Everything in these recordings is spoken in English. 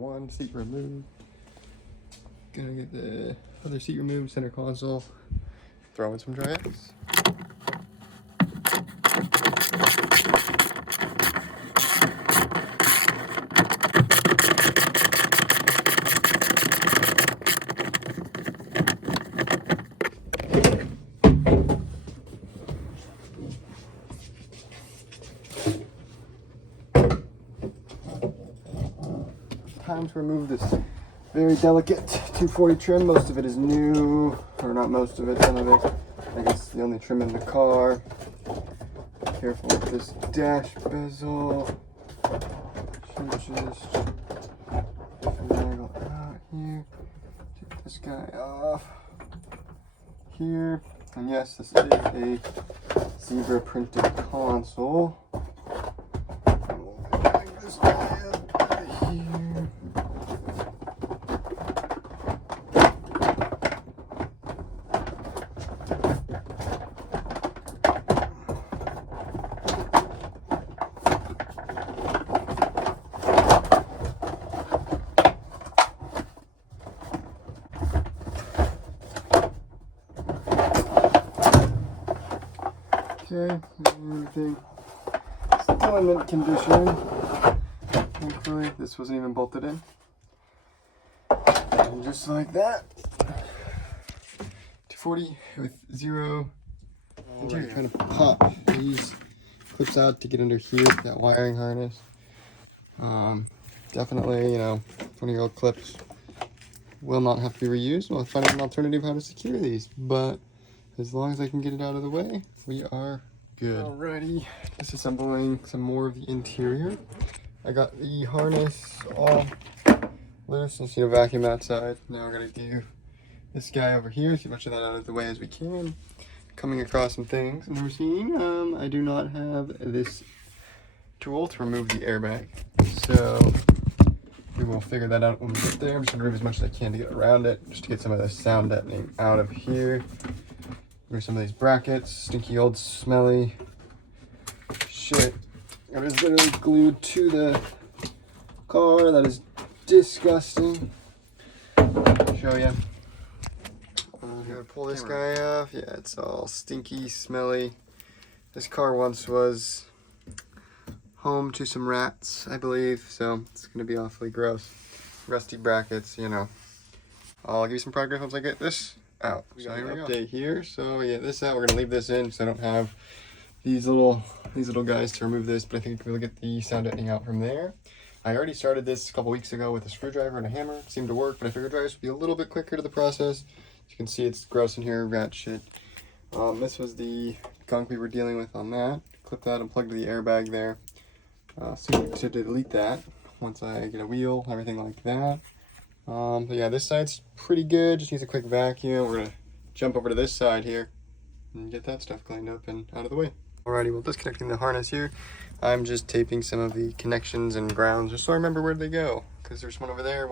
one seat removed. Gonna get the other seat removed, center console, throw in some dry ice. Time to remove this very delicate 240 trim. Most of it is new, or not most of it, some of it. I guess the only trim in the car. Careful with this dash bezel. Should just finagle out here. Take this guy off here. And yes, this is a zebra printed console. We'll bring this guy up out of here. Okay, everything still in mint condition. Thankfully, this wasn't even bolted in. And just like that, 240 with zero interior. Trying to pop these clips out to get under here, that wiring harness. Definitely, 20-year-old clips will not have to be reused. We'll find an alternative how to secure these, but as long as I can get it out of the way, we are good. Alrighty, disassembling some more of the interior. I got the harness all loose. Let's vacuum outside. Now we're gonna do this guy over here, see much of that out of the way as we can. Coming across some things I've never seen. I do not have this tool to remove the airbag, so we will figure that out when we get there. I'm just gonna remove as much as I can to get around it, just to get some of the sound deadening out of here. Remove some of these brackets, stinky old smelly shit. It is literally glued to the car. That is disgusting. Show you. I'm gonna pull this guy off. Yeah, it's all stinky, smelly. This car once was home to some rats, I believe, so it's gonna be awfully gross. Rusty brackets, I'll give you some progress once I get this out. So here we go. Update here. So yeah, this out. We're gonna leave this in so I don't have these little guys to remove this, but I think we'll get the sound deadening out from there. I already started this a couple weeks ago with a screwdriver and a hammer. It seemed to work, but I figured dryers would be a little bit quicker to the process. As you can see, it's gross in here, rat shit. This was the gunk we were dealing with on that. Clip that and plug to the airbag there. So to delete that once I get a wheel, everything like that. But yeah, this side's pretty good. Just needs a quick vacuum. We're gonna jump over to this side here and get that stuff cleaned up and out of the way. Alrighty, well, disconnecting the harness here. I'm just taping some of the connections and grounds just so I remember where they go. Because there's one over there,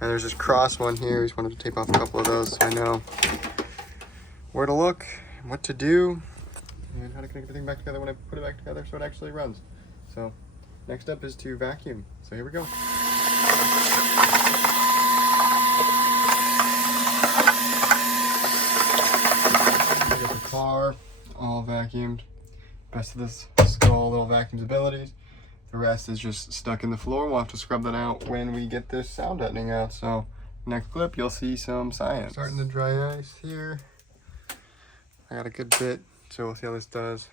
and there's this cross one here. I just wanted to tape off a couple of those so I know where to look, what to do, and how to connect everything back together when I put it back together so it actually runs. So next up is to vacuum. So here we go. Get the car all vacuumed. Rest of this skull little vacuum's abilities. The rest is just stuck in the floor. We'll have to scrub that out when we get this sound deadening out. So next clip you'll see some science. Starting to dry ice here. I got a good bit, so we'll see how this does.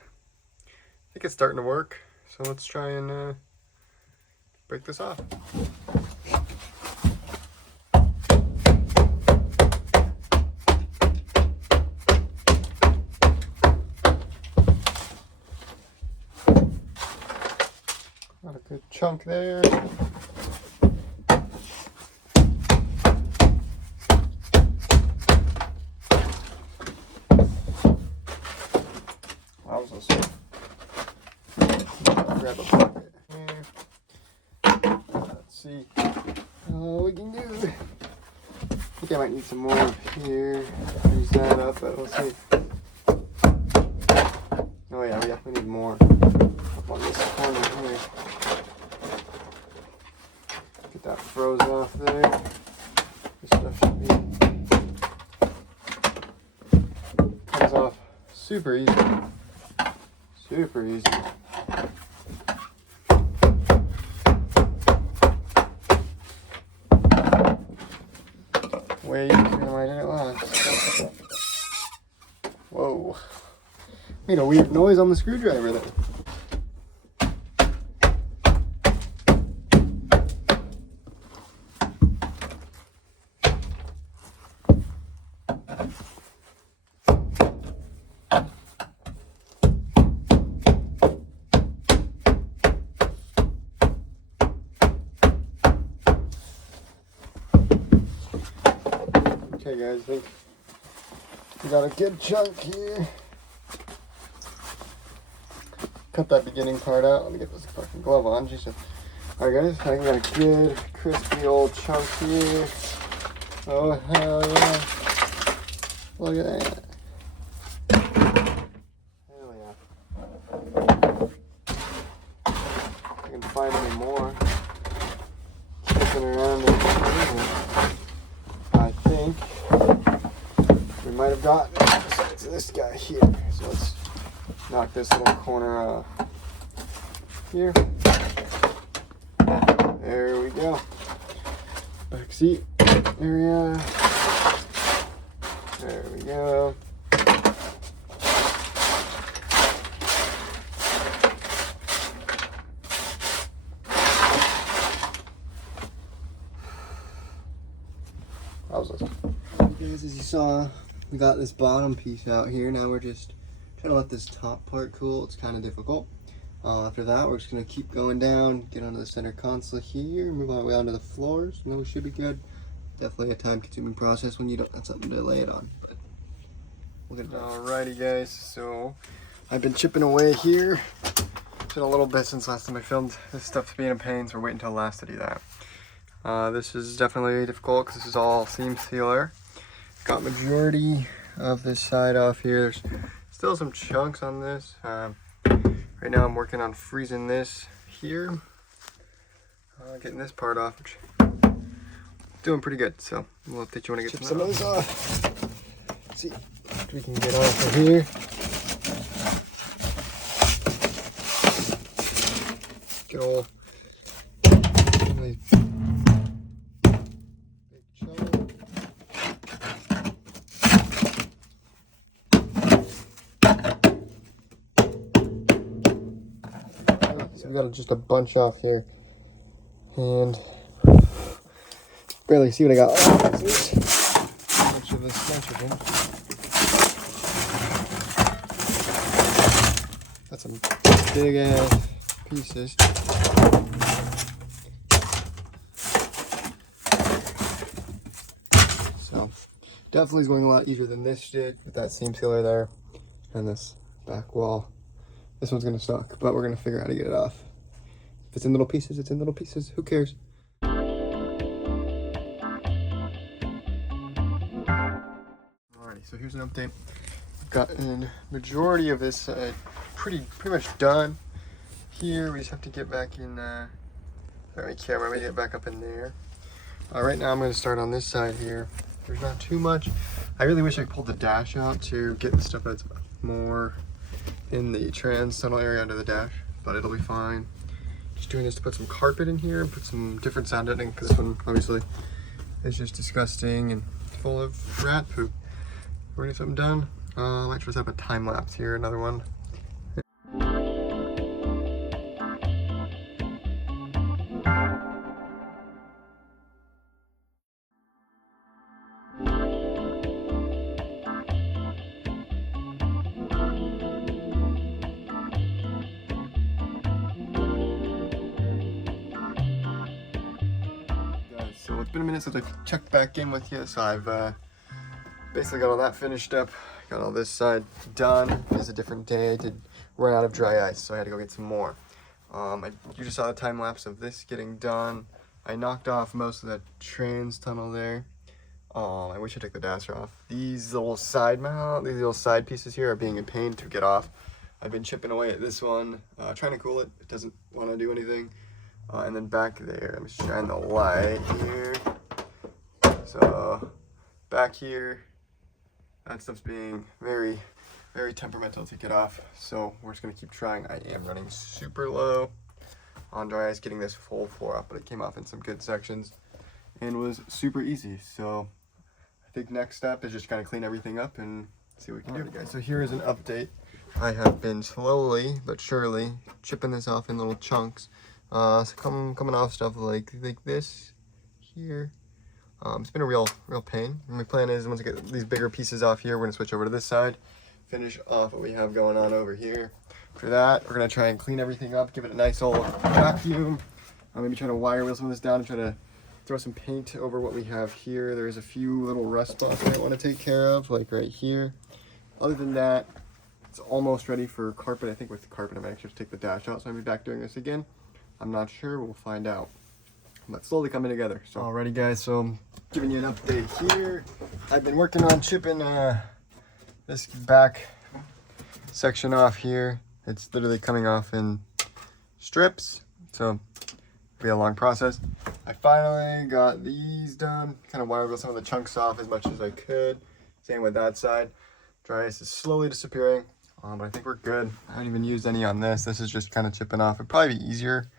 I think it's starting to work. So let's try and break this off. Got a good chunk there. Grab a bucket here. Let's see what we can do. I think I might need some more up here. Use that up, but we'll see. Oh yeah, we need more up on this corner here. Get froze off there. This stuff should be comes off super easy. Super easy. Way easier than I did it last. Whoa. Made a weird noise on the screwdriver there. Okay guys, I think we got a good chunk here. Cut that beginning part out. Let me get this fucking glove on. Jesus. Alright guys, I think we got a good crispy old chunk here. Oh hell yeah. Look at that. Hell yeah. If I can find any more. Looking around I think we might have gotten it besides this guy here. So let's knock this little corner off here. There we go. Back seat area. There we go. Guys, as you saw, we got this bottom piece out here. Now we're just trying to let this top part cool. It's kind of difficult. After that, we're just going to keep going down, get onto the center console here, move all the way onto the floors. You know, we should be good. Definitely a time-consuming process when you don't have something to lay it on. But we'll get it done. Alrighty, guys. So I've been chipping away here. It's been a little bit since last time I filmed. This stuff's being a pain, so we're waiting until last to do that. This is definitely difficult because this is all seam sealer. Got majority of this side off here. There's still some chunks on this. Right now I'm working on freezing this here. Getting this part off, which doing pretty good. So we'll update you when I get some of those off. Let's see what we can get off of here. Good old big chunk. So we got just a bunch off here, and barely see what I got. Bunch of this nitrogen. Got some big ass pieces. So definitely is going a lot easier than this did with that seam sealer there and this back wall. This one's gonna suck, but we're gonna figure out how to get it off. If it's in little pieces, it's in little pieces. Who cares? Alrighty, so here's an update. I've gotten majority of this pretty much done. Here we just have to get back in. Sorry, camera. We get back up in there. Right now I'm gonna start on this side here. There's not too much. I really wish I pulled the dash out to get the stuff that's more in the trans tunnel area under the dash, but it'll be fine. Just doing this to put some carpet in here, put some different sound editing, because this one obviously is just disgusting and full of rat poop. We're gonna get something done. I might just have a time lapse here, another one. So it's been a minute since I checked back in with you, so I've basically got all that finished up, got all this side done. It's a different day. I did run out of dry ice, so I had to go get some more. You just saw the time lapse of this getting done. I knocked off most of that trans tunnel there. I wish I took the dasher off. These little side pieces here are being a pain to get off. I've been chipping away at this one, trying to cool it. It doesn't want to do anything. And then back there, let me shine the light here. So back here, that stuff's being very, very temperamental to get off. So we're just gonna keep trying. I am running super low on dry ice, getting this full floor up, but it came off in some good sections and was super easy. So I think next step is just kind of clean everything up and see what we can do. Guys, so here is an update. I have been slowly but surely chipping this off in little chunks. So coming off stuff like this here. It's been a real pain. And my plan is once I get these bigger pieces off here, we're gonna switch over to this side, finish off what we have going on over here. For that, we're gonna try and clean everything up, give it a nice old vacuum. I'm maybe trying to wire wheel some of this down and try to throw some paint over what we have here. There's a few little rust spots I want to take care of, like right here. Other than that, it's almost ready for carpet. I think with carpet, I might actually just take the dash out, so I'll be back doing this again. I'm not sure, we'll find out. But slowly coming together. So alrighty guys, so I'm giving you an update here. I've been working on chipping this back section off here. It's literally coming off in strips, so it'll be a long process. I finally got these done, kind of wired some of the chunks off as much as I could. Same with that side. Dry ice is slowly disappearing, but I think we're good. I haven't even used any on this. This is just kind of chipping off. It'd probably be easier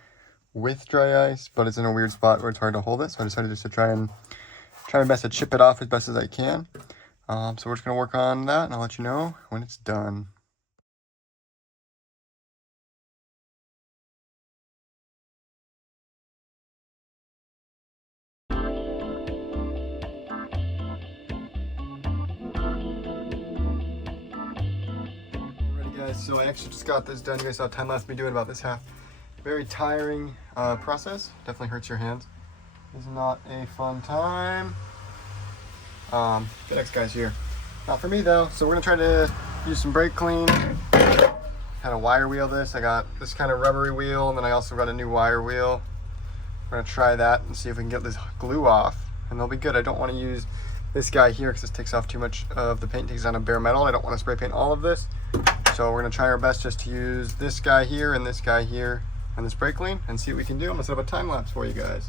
with dry ice, but it's in a weird spot where it's hard to hold it. So I decided just to try my best to chip it off as best as I can. So we're just gonna work on that and I'll let you know when it's done. Alrighty guys, so I actually just got this done. You guys saw time lapse me doing about this half. Very tiring process. Definitely hurts your hands. It's not a fun time. The next guy's here. Not for me though. So we're gonna try to use some brake clean. Kind of wire wheel this. I got this kind of rubbery wheel, and then I also got a new wire wheel. We're gonna try that and see if we can get this glue off, and they'll be good. I don't want to use this guy here because this takes off too much of the paint. Takes on a bare metal. I don't want to spray paint all of this. So we're gonna try our best just to use this guy here and this guy here and this brake clean and see what we can do. I'm gonna set up a time lapse for you guys.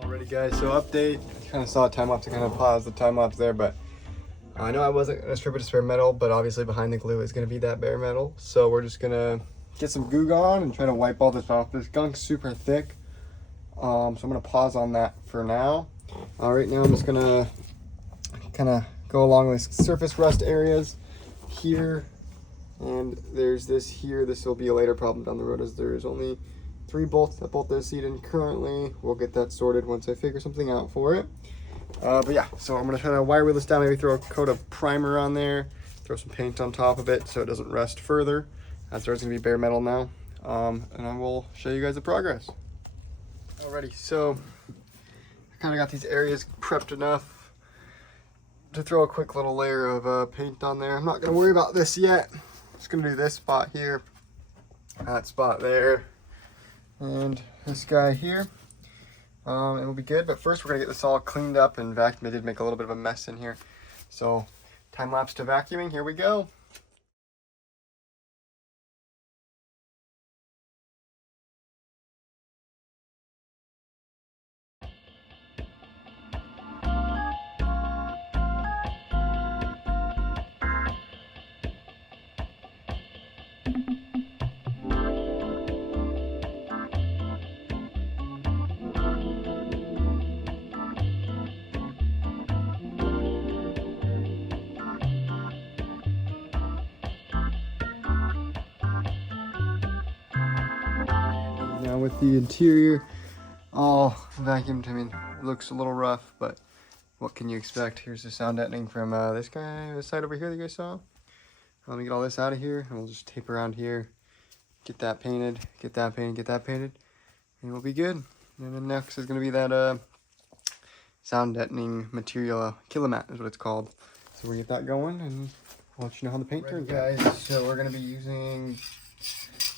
Alrighty guys, so update. I kind of saw a time lapse. I kind of paused the time lapse there, but I know I wasn't gonna strip it to spare metal, but obviously behind the glue is gonna be that bare metal. So we're just gonna get some Goo Gone and try to wipe all this off. This gunk's super thick. So I'm gonna pause on that for now. Right now I'm just gonna kind of go along with surface rust areas here, and there's this here. This will be a later problem down the road, as there's only 3 bolts that bolt this seat in currently. We'll get that sorted once I figure something out for it. But yeah, so I'm gonna try to wire wheel this down, maybe throw a coat of primer on there, throw some paint on top of it so it doesn't rust further. That's where it's gonna be bare metal now. And I will show you guys the progress. Alrighty, so I kind of got these areas prepped enough to throw a quick little layer of paint on there. I'm not gonna worry about this yet. Just gonna do this spot here, that spot there, and this guy here. It will be good, but first we're gonna get this all cleaned up and vacuumed. I did make a little bit of a mess in here. So time lapse to vacuuming, here we go. Now with the interior all vacuumed, I mean, it looks a little rough, but what can you expect? Here's the sound deadening from this side over here that you guys saw. Let me get all this out of here, and we'll just tape around here, get that painted, get that painted, get that painted, and we'll be good. And then next is going to be that sound deadening material, Kilomat is what it's called. So we'll get that going, and I'll let you know how the paint turns out. Guys, so we're going to be using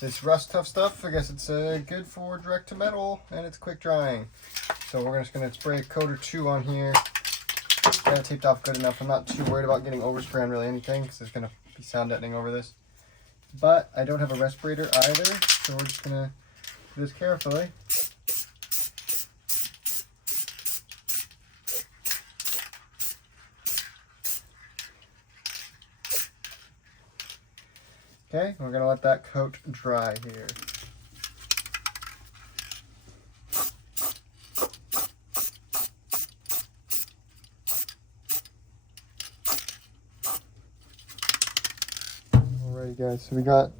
this rust tough stuff. I guess it's good for direct to metal, and it's quick drying. So So we're just gonna spray a coat or two on here. Got it taped off good enough. I'm not too worried about getting overspray on really anything because there's gonna be sound deadening over this. But I don't have a respirator either, so we're just gonna do this carefully. Okay, we're gonna let that coat dry here. Alrighty guys, so we got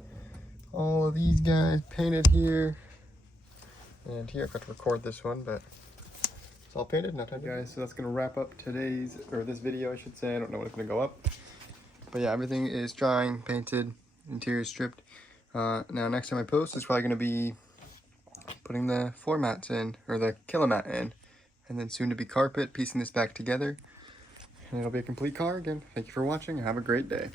all of these guys painted here. And here, I forgot to record this one, but it's all painted. Not time guys, so that's gonna wrap up today's, or this video I should say. I don't know when it's gonna go up. But yeah, everything is drying, painted, interior stripped. Now next time I post, it's probably gonna be putting the floor mats in, or the kilomat in, and then soon to be carpet, piecing this back together. And it'll be a complete car again. Thank you for watching, and have a great day.